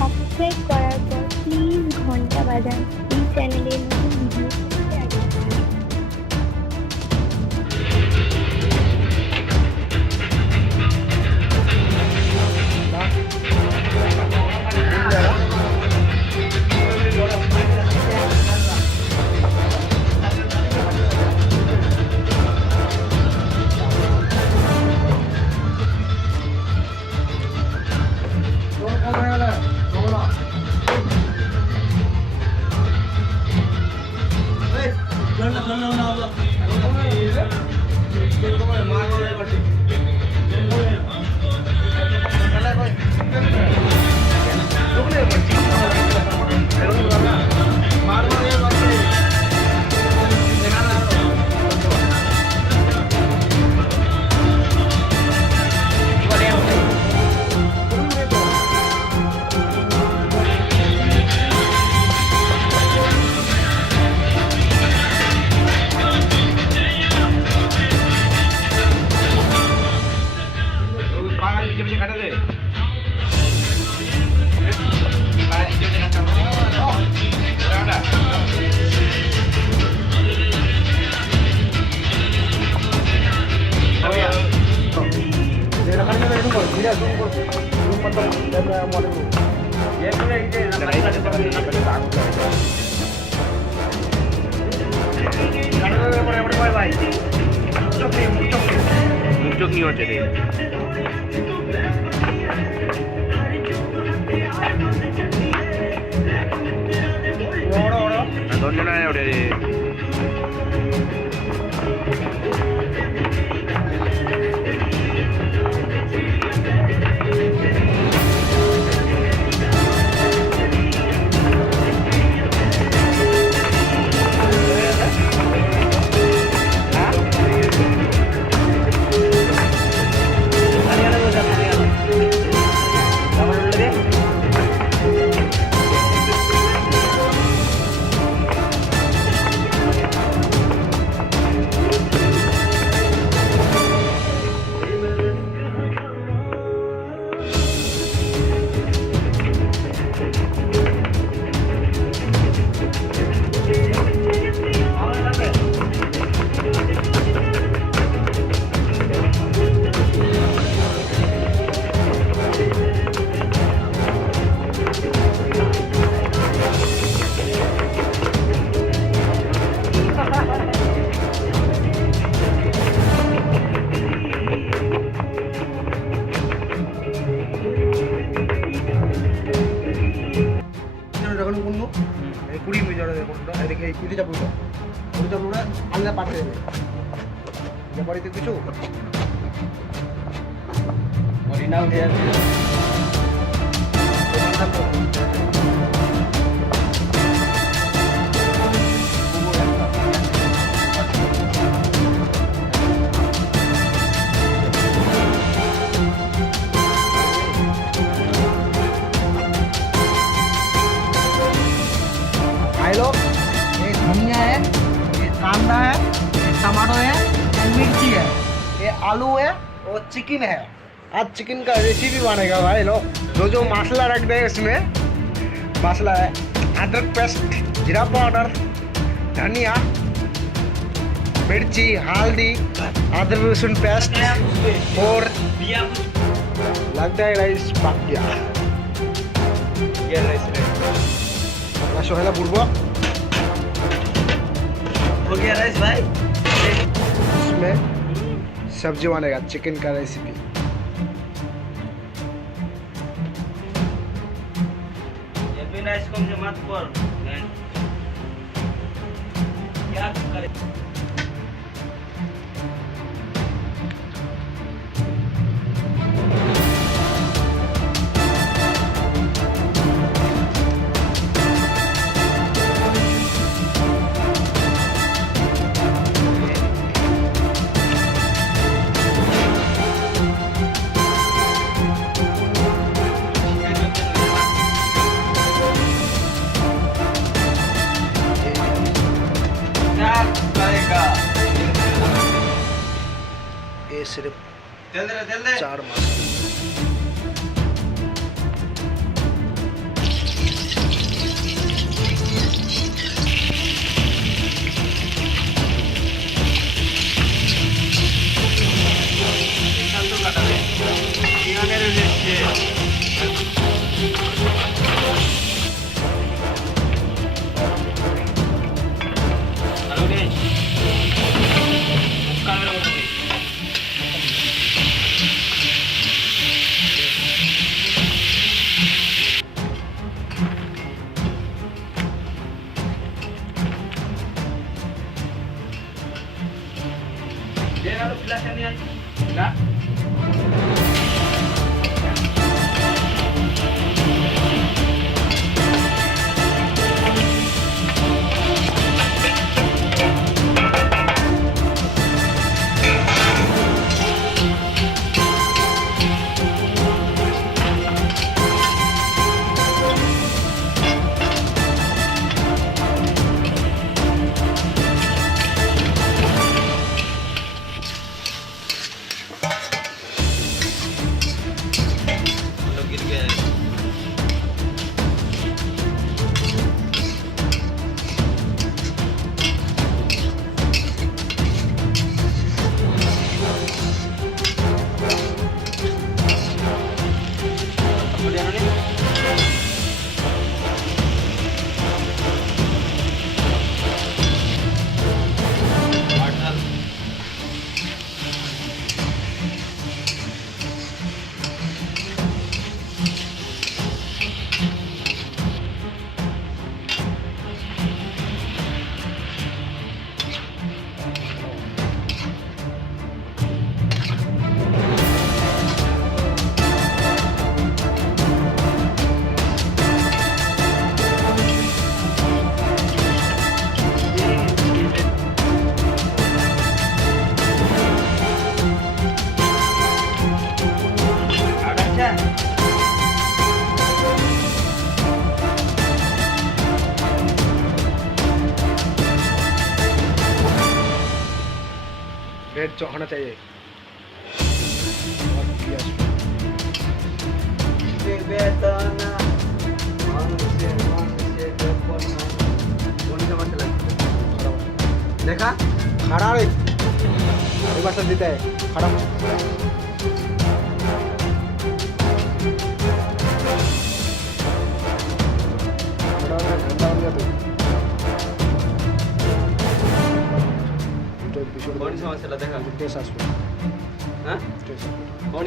Subscribe করার পর please ঘন্টা বাজান এই চ্যানেলে নতুন ভিডিও পেতে আগে। आलू है और चिकन है। आज चिकन का रेसिपी बनेगा भाई लोग। जो जो मसाला रख दे इसमें मसाला है अदरक पेस्ट, जीरा पाउडर, धनिया, मिर्ची, हल्दी, अदरक लहसुन पेस्ट और लगता है राइस पक गया। ये राइस है सोहेला बुरबो हो गया राइस भाई। इसमें सब्जी बनेगा चिकन का रेसिपी। ये भी राइस को मुझे मत कर क्या करे। ये सिर्फ जल्दी 4 मास জানো নি আঠাল আচ্ছা रेड जो होना चाहिए और प्याज বেদনা মানুষের মানুষের যখন কোন সমস্যা লাগছে দেখা खड़ा रे अरे बस देता है खड़ा खड़ा है ठंडा हो गया तो কোন সমস্যা দেখা টেস্ট আসবে হ্যাঁ টেস্ট কোন